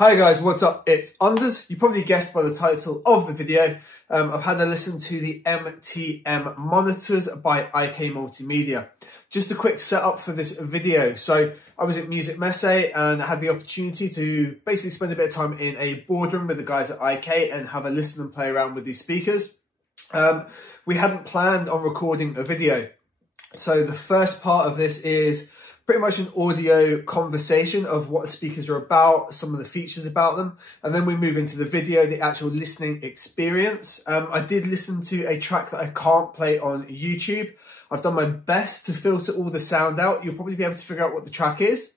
Hi guys, what's up? It's Anders. You probably guessed by the title of the video. I've had a listen to the MTM monitors by IK Multimedia. Just a quick setup for this video. So I was at Music Messe and I had the opportunity to basically spend a bit of time in a boardroom with the guys at IK and have a listen and play around with these speakers. We hadn't planned on recording a video. So the first part of this is pretty much an audio conversation of what the speakers are about, some of the features about them, and then we move into the video, the actual listening experience. I did listen to a track that I can't play on YouTube. I've done my best to filter all the sound out. You'll probably be able to figure out what the track is.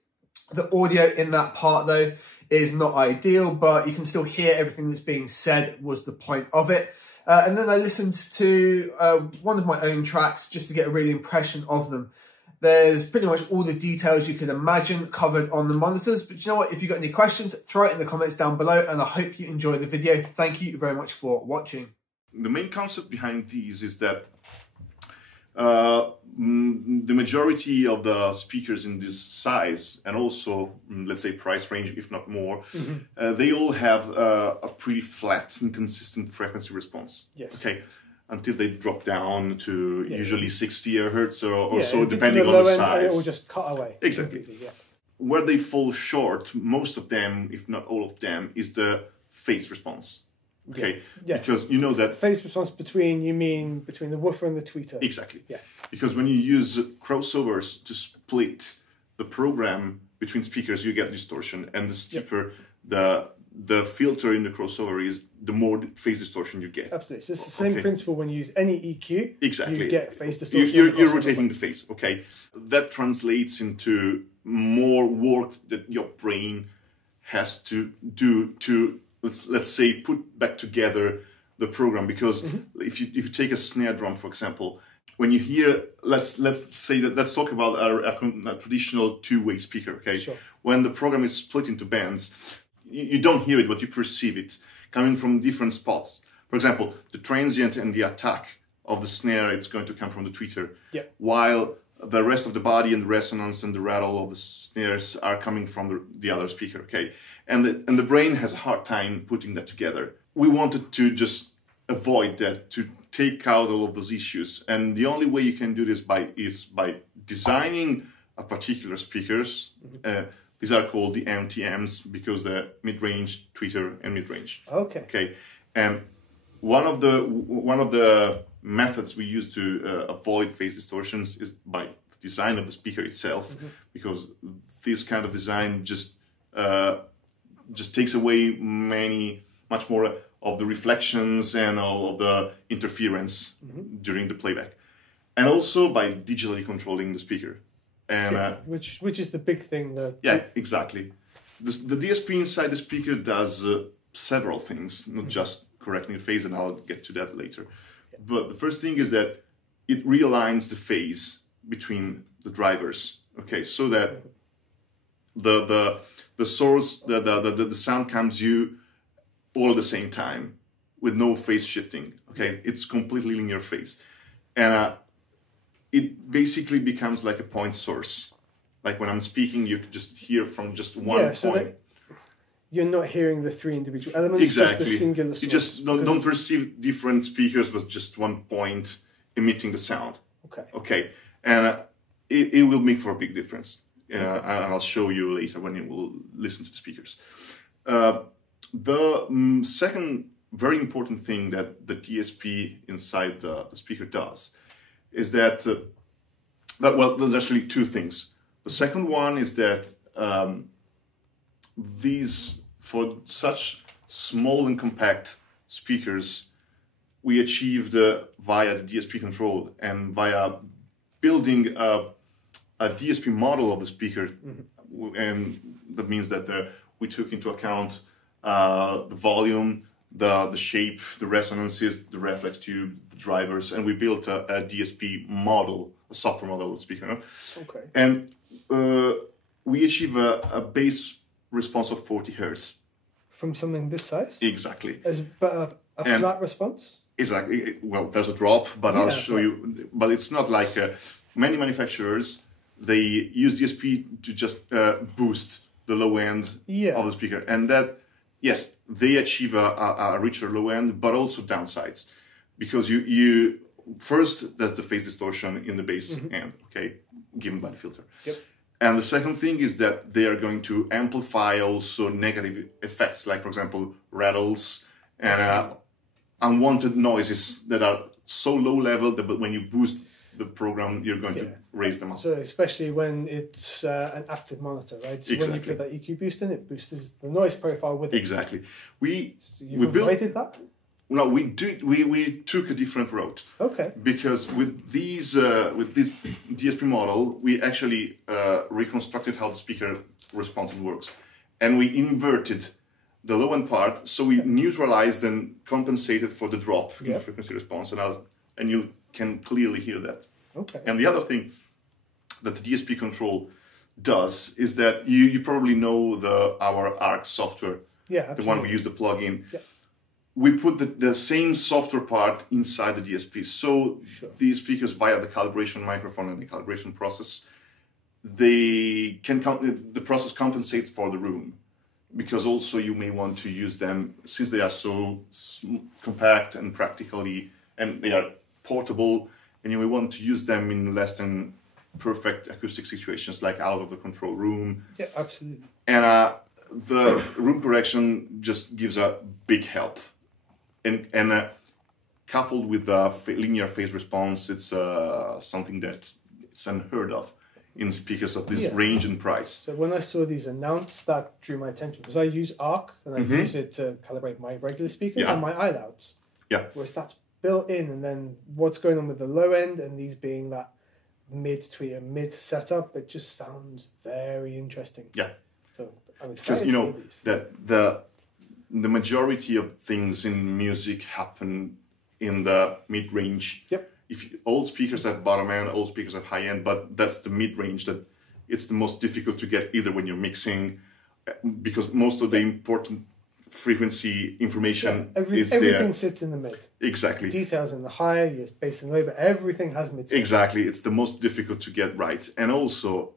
The audio in that part though is not ideal, but you can still hear everything that's being said was the point of it. And then I listened to one of my own tracks just to get a real impression of them. There's pretty much all the details you can imagine covered on the monitors. But you know what? If you've got any questions, throw it in the comments down below. And I hope you enjoy the video. Thank you very much for watching. The main concept behind these is that the majority of the speakers in this size, and also, let's say, price range, if not more, they all have a pretty flat and consistent frequency response. Yes. Okay. Until they drop down to usually 60 Hertz or so, depending on the size. It will just cut away. Exactly. Yeah. Where they fall short, most of them, if not all of them, is the phase response. Okay, yeah. Because you know that phase response between the woofer and the tweeter. Exactly. Yeah. Because when you use crossovers to split the program between speakers, you get distortion, and the steeper the filter in the crossover is, the more phase distortion you get. Absolutely. So it's the same principle when you use any EQ. Exactly. You get phase distortion. You're rotating the phase. Okay. That translates into more work that your brain has to do to, let's say, put back together the program. Because if you take a snare drum, for example, when you hear, let's talk about a traditional two-way speaker. Okay. Sure. When the program is split into bands, you don't hear it, but you perceive it coming from different spots. For example, the transient and the attack of the snare, it's going to come from the tweeter, while the rest of the body and the resonance and the rattle of the snares are coming from the other speaker. Okay, and the brain has a hard time putting that together. We wanted to just avoid that, to take out all of those issues, and the only way you can do this is by designing a particular speakers. These are called the MTMs because they're mid-range, tweeter, and mid-range. Okay. Okay. And one of the methods we use to avoid phase distortions is by the design of the speaker itself, because this kind of design just takes away much more of the reflections and all of the interference during the playback, and also by digitally controlling the speaker. And, which is the big thing that... Yeah, exactly. The DSP inside the speaker does several things, not just correcting the phase, and I'll get to that later. But the first thing is that it realigns the phase between the drivers, okay, so that the source, the sound comes you all at the same time with no phase shifting, okay? It's completely linear phase. And it basically becomes like a point source. Like when I'm speaking, you can just hear from just one point. You're not hearing the three individual elements, exactly. Just the singular source. You just don't perceive different speakers, but just one point emitting the sound. Okay. Okay. And it will make for a big difference. And I'll show you later when you will listen to the speakers. The second very important thing that the DSP inside the speaker does is that, well, there's actually two things. The second one is that for such small and compact speakers, we achieved via the DSP control and via building a DSP model of the speaker. And that means that we took into account the volume, the shape, the resonances, the reflex tube, the drivers, and we built a DSP model, a software model of the speaker. Okay. And we achieve a base response of 40 Hertz. From something this size? Exactly. But a flat response? Exactly. Well, there's a drop, but I'll show you. But it's not like many manufacturers, they use DSP to just boost the low end of the speaker. And that, yes, they achieve a richer low end, but also downsides. Because you first, there's the phase distortion in the bass end, okay, given by the filter. Yep. And the second thing is that they are going to amplify also negative effects, like, for example, rattles and unwanted noises that are so low level that when you boost the program, you're going to raise them up. So especially when it's an active monitor, right? So when you put that EQ boost in, it boosts the noise profile with it. Exactly. We avoided that? No, we took a different route. Okay. Because with this DSP model, we actually reconstructed how the speaker response works, and we inverted the low end part, so we neutralized and compensated for the drop in the frequency response, and you can clearly hear that. Okay. And the other thing that the DSP control does is that you probably know our ARC software, the one we use, the plugin. Yeah. We put the same software part inside the DSP, so the speakers, via the calibration microphone and the calibration process, the process compensates for the room, because also you may want to use them, since they are so compact and and they are portable, and you may want to use them in less than perfect acoustic situations, like out of the control room. Yeah, absolutely. And the room correction just gives a big help. And coupled with the linear phase response, it's something that it's unheard of in speakers of this range and price. So when I saw these announced, that drew my attention, because I use ARC and I use it to calibrate my regular speakers and my iLouds. Yeah. Whereas that's built in, and then what's going on with the low end, and these being that mid setup, it just sounds very interesting. Yeah. So I'm excited to hear these. That the majority of things in music happen in the mid-range. Yep. All speakers have bottom end, all speakers have high end, but that's the mid-range that it's the most difficult to get, either when you're mixing, because most of the important frequency information is there. Everything sits in the mid. Exactly. Details in the high, your bass and low, but everything has mid. Exactly. It's the most difficult to get right. And also,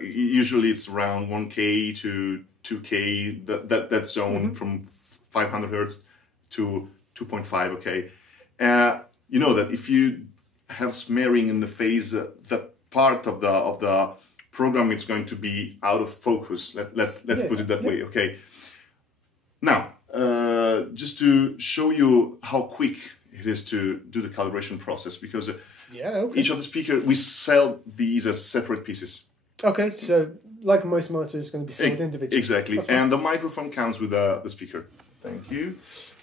usually it's around 1K to 2K, that zone from 500 Hertz to 2.5, okay? You know that if you have smearing in the phase, that part of the program, it's going to be out of focus. Let's put it that way, okay? Now, just to show you how quick it is to do the calibration process, because each of the speakers, we sell these as separate pieces. Okay, so like most monitors, it's going to be sold individually. Exactly, and the microphone comes with the speaker. Thank you.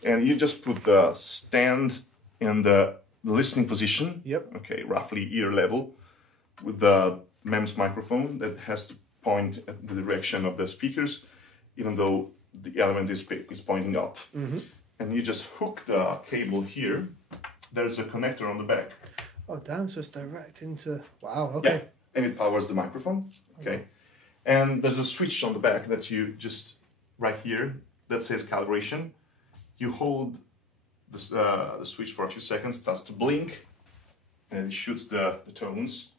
And you just put the stand in the listening position. Yep. Okay, roughly ear level, with the MEMS microphone that has to point at the direction of the speakers, even though the element is pointing up. And you just hook the cable here. There's a connector on the back. Oh, damn, so it's direct into... Wow, okay. Yeah, and it powers the microphone, okay? And there's a switch on the back that you just, right here, that says calibration. You hold the switch for a few seconds, it starts to blink, and it shoots the tones.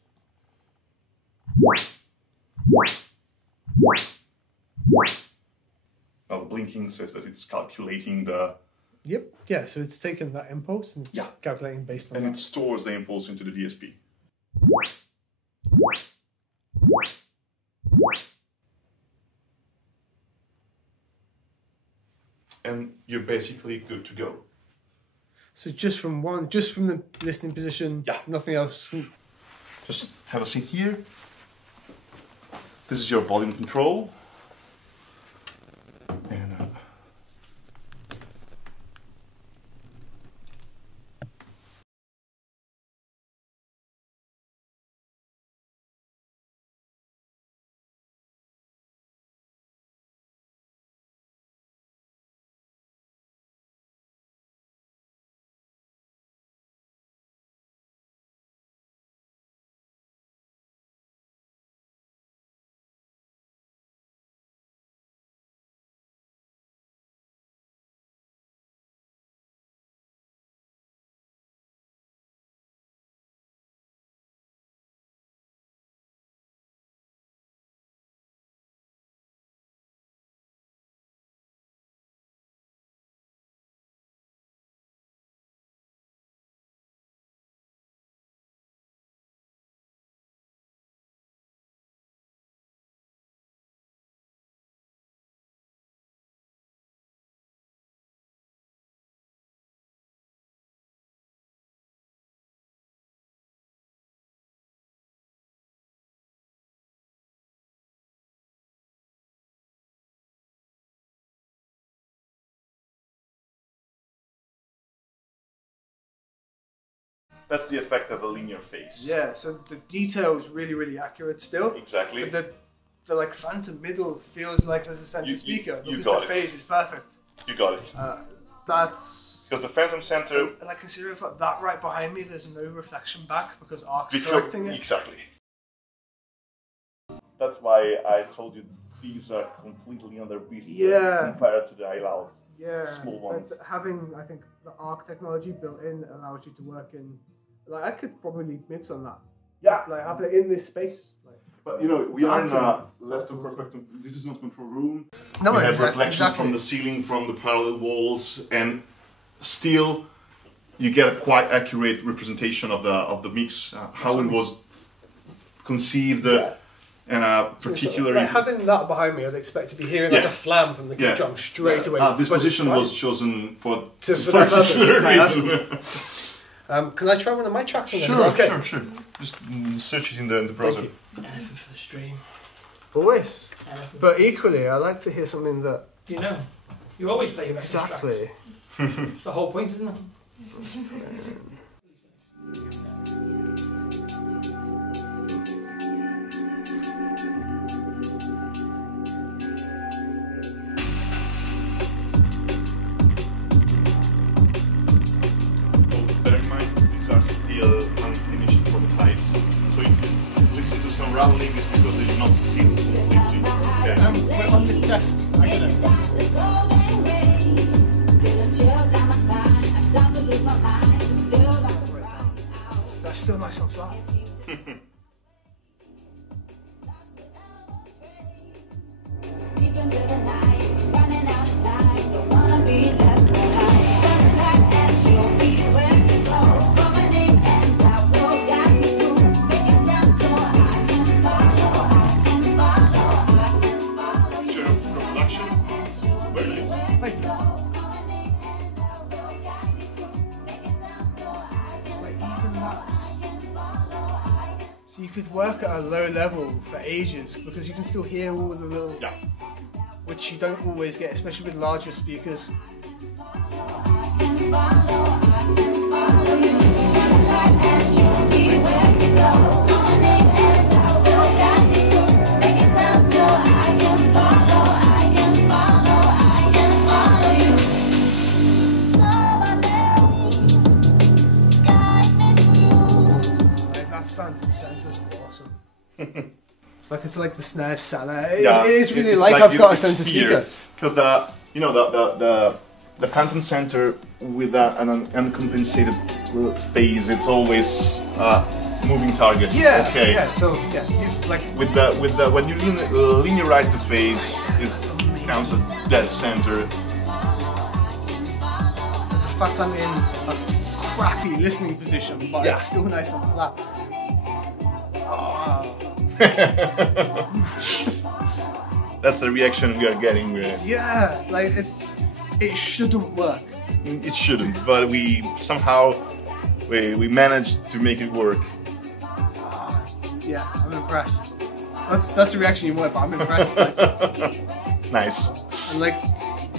Now the blinking says that it's calculating the... Yep, yeah, so it's taken that impulse and it's calculating based on that. And it stores the impulse into the DSP. And you're basically good to go. So just from the listening position, nothing else? Just have a seat here. This is your volume control. And That's the effect of a linear phase. Yeah, so the detail is really, really accurate still. Exactly. But the like phantom middle feels like there's a center speaker because the phase is perfect. You got it. That's because the phantom center. And I consider that right behind me, there's no reflection back because arc's correcting it. Exactly. That's why I told you these are completely underbeast compared to the iLoud. Yeah, small ones. Having, I think, the arc technology built in allows you to work in. Like, I could probably mix on that. Yeah. Like, have it in this space. Like, but you know, we are in a less than perfect. This is not control room. No, we have reflections from the ceiling, from the parallel walls, and still, you get a quite accurate representation of the mix, how it was conceived. And particularly like having that behind me, I'd expect to be hearing like a flam from the kick drum straight away. This position was chosen for that particular reason. Can I try one of my tracks on there? Sure. Just search it in the browser. Anything for the stream. Always. But equally, I like to hear something that. Do you know? You always play your best tracks. Exactly. It's the whole point, isn't it? Unfinished prototypes. So if you listen to some rambling, it's because they're not sealed completely. Okay. We're on this desk. I get it. That's still nice and flat. So you could work at a low level for ages because you can still hear all the little, which you don't always get, especially with larger speakers. Phantom center's awesome. It's like the snare cellar. It is really like I've got a center speaker. Because the phantom center with an uncompensated phase, it's always moving target. Yeah. Okay. Yeah. So like with the when you linearize the phase, it counts as dead center. The fact I'm in a crappy listening position, but it's still nice and flat. That's the reaction we are getting. Yeah, like it shouldn't work. It shouldn't, but we somehow we managed to make it work. Yeah, I'm impressed. That's the reaction you want, but I'm impressed. Nice. And like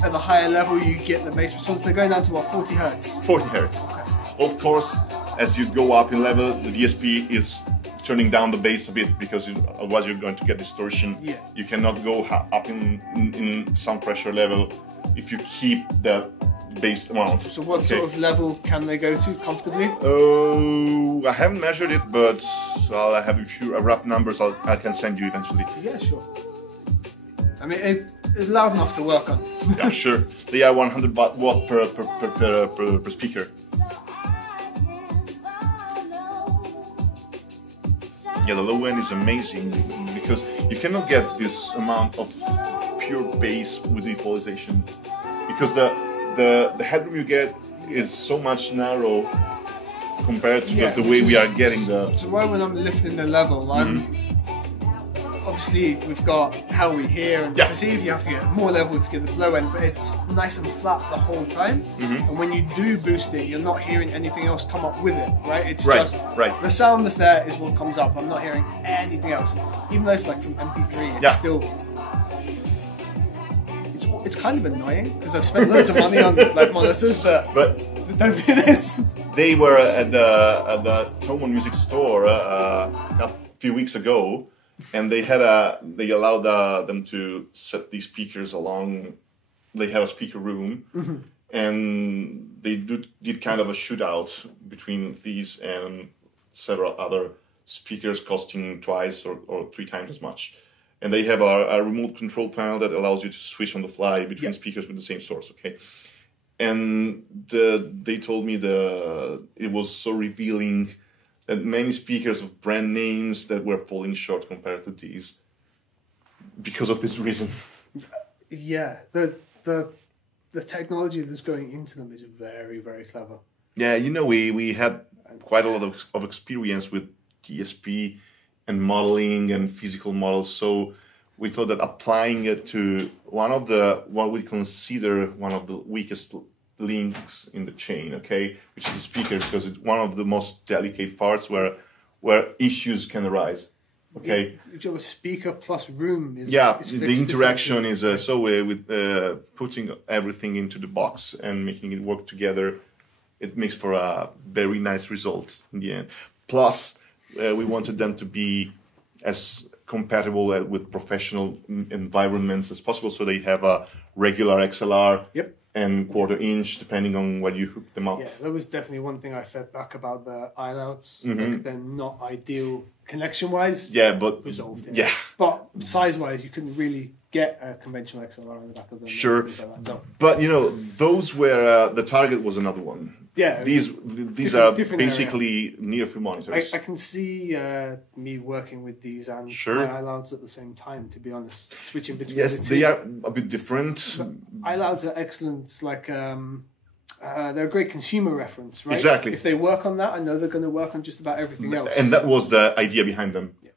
at the higher level, you get the bass response. They're going down to what, 40 hertz? 40 hertz. Okay. Of course, as you go up in level, the DSP is turning down the bass a bit because otherwise you're going to get distortion. Yeah. You cannot go up in sound pressure level if you keep the bass amount. So what sort of level can they go to comfortably? Oh, I haven't measured it, but I have a few rough numbers I can send you eventually. Yeah, sure. I mean, it's loud enough to work on. Yeah, sure. They are 100 watt per speaker. Yeah, the low end is amazing because you cannot get this amount of pure bass with equalization because the headroom you get is so much narrow compared to the way we are getting the. So when I'm lifting the level, obviously we've got how we hear and perceive. You have to get more level to get the low end, but it's nice and flat the whole time. And when you do boost it, you're not hearing anything else come up with it, right? It's just the sound that's there is what comes up. I'm not hearing anything else, even though it's like from MP3. It's still it's kind of annoying because I've spent loads of money on like monitors that don't do this. They were at the Tomo Music Store a few weeks ago, and they allowed them to set these speakers along. They have a speaker room, and they did kind of a shootout between these and several other speakers costing twice or 3 times as much. And they have a remote control panel that allows you to switch on the fly between speakers with the same source, okay? And they told me it was so revealing that many speakers of brand names that were falling short compared to these because of this reason. Yeah, the technology that's going into them is very, very clever. Yeah, you know, we had quite a lot of experience with DSP and modeling and physical models, so we thought that applying it to what we consider one of the weakest links in the chain, okay, which is the speaker, because it's one of the most delicate parts where issues can arise. Okay. A speaker plus room is the interaction is with putting everything into the box and making it work together. It makes for a very nice result in the end. Plus, we wanted them to be as compatible with professional environments as possible, so they have a regular XLR and 1/4 inch, depending on where you hook them up. Yeah, that was definitely one thing I fed back about the iLouds. Like, they're not ideal connection-wise. Yeah, but resolved it. Yeah, but size-wise, you couldn't really get a conventional XLR on the back of them. Sure, like that, so. But you know, those were the target was another one. Yeah, these are basically near-field monitors. I can see me working with these and my iLouds at the same time, to be honest, switching between the two. They are a bit different. iLouds are excellent, like they're a great consumer reference, right? Exactly. If they work on that, I know they're going to work on just about everything else. And that was the idea behind them. Yeah.